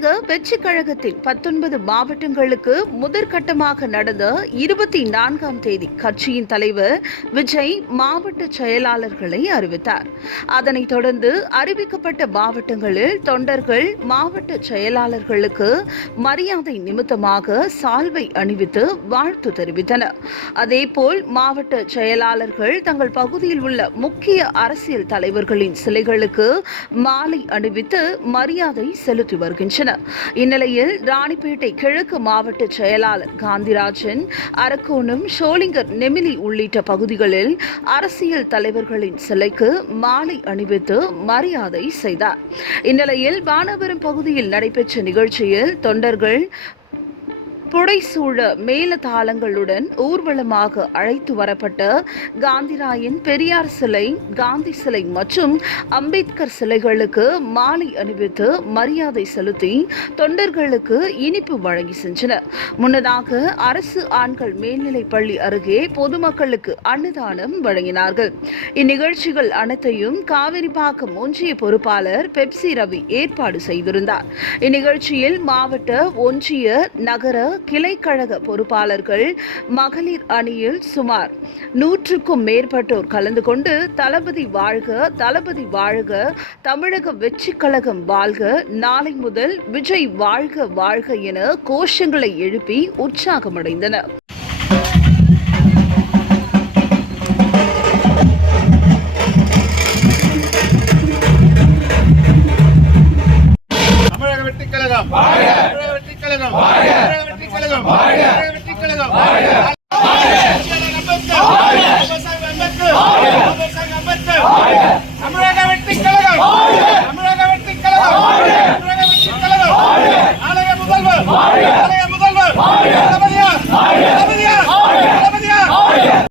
தமிழக வெற்றிக் கழகத்தில் 19 மாவட்டங்களுக்கு முதற்கட்டமாக நடந்த 24ஆம் தேதி கட்சியின் தலைவர் விஜய் மாவட்ட செயலாளர்களை அறிவித்தார். அதனைத் தொடர்ந்து அறிவிக்கப்பட்ட மாவட்டங்களில் தொண்டர்கள் மாவட்ட செயலாளர்களுக்கு மரியாதை நிமித்தமாக சால்வை அணிவித்து வாழ்த்து தெரிவித்தனர். அதேபோல் மாவட்ட செயலாளர்கள் தங்கள் பகுதியில் உள்ள முக்கிய அரசியல் தலைவர்களின் சிலைகளுக்கு மாலை அணிவித்து மரியாதை செலுத்தி வருகின்றனர். இந்நிலையில் ராணிப்பேட்டை கிழக்கு மாவட்ட செயலாளர் காந்திராஜன் அரக்கோணம், ஷோலிங்கர், நெமிலி உள்ளிட்ட பகுதிகளில் அரசியல் தலைவர்களின் சிலைக்கு மாலை அணிவித்து மரியாதை செய்தார். இந்நிலையில் வானவரம் பகுதியில் நடைபெற்ற நிகழ்ச்சியில் தொண்டர்கள் புடைசூழ மேலதாளங்களுடன் ஊர்வலமாக அழைத்து வரப்பட்ட காந்திராயன், பெரியார் சிலை, காந்தி சிலை மற்றும் அம்பேத்கர் சிலைகளுக்கு மாலை அணிவித்து மரியாதை செலுத்தி தொண்டர்களுக்கு இனிப்பு வழங்கி சென்றனர். முன்னதாக அரசு ஆண்கள் மேல்நிலைப் பள்ளி அருகே பொதுமக்களுக்கு அன்னதானம் வழங்கினார்கள். இந்நிகழ்ச்சிகள் அனைத்தையும் காவிரிப்பாக்கம் ஒன்றிய பொறுப்பாளர் பெப்சி ரவி ஏற்பாடு செய்திருந்தார். இந்நிகழ்ச்சியில் மாவட்ட, ஒன்றிய, நகர கிளைக்கழக பொறுப்பாளர்கள், மகளிர் அணியில் சுமார் 100க்கும் மேற்பட்டோர் கலந்து கொண்டு தளபதி வாழ்க, தளபதி வாழ்க, தமிழக வெற்றிக் கழகம் வாழ்க, நாளை முதல் விஜய் வாழ்க வாழ்க என கோஷங்களை எழுப்பி உற்சாகமடைந்தனர்.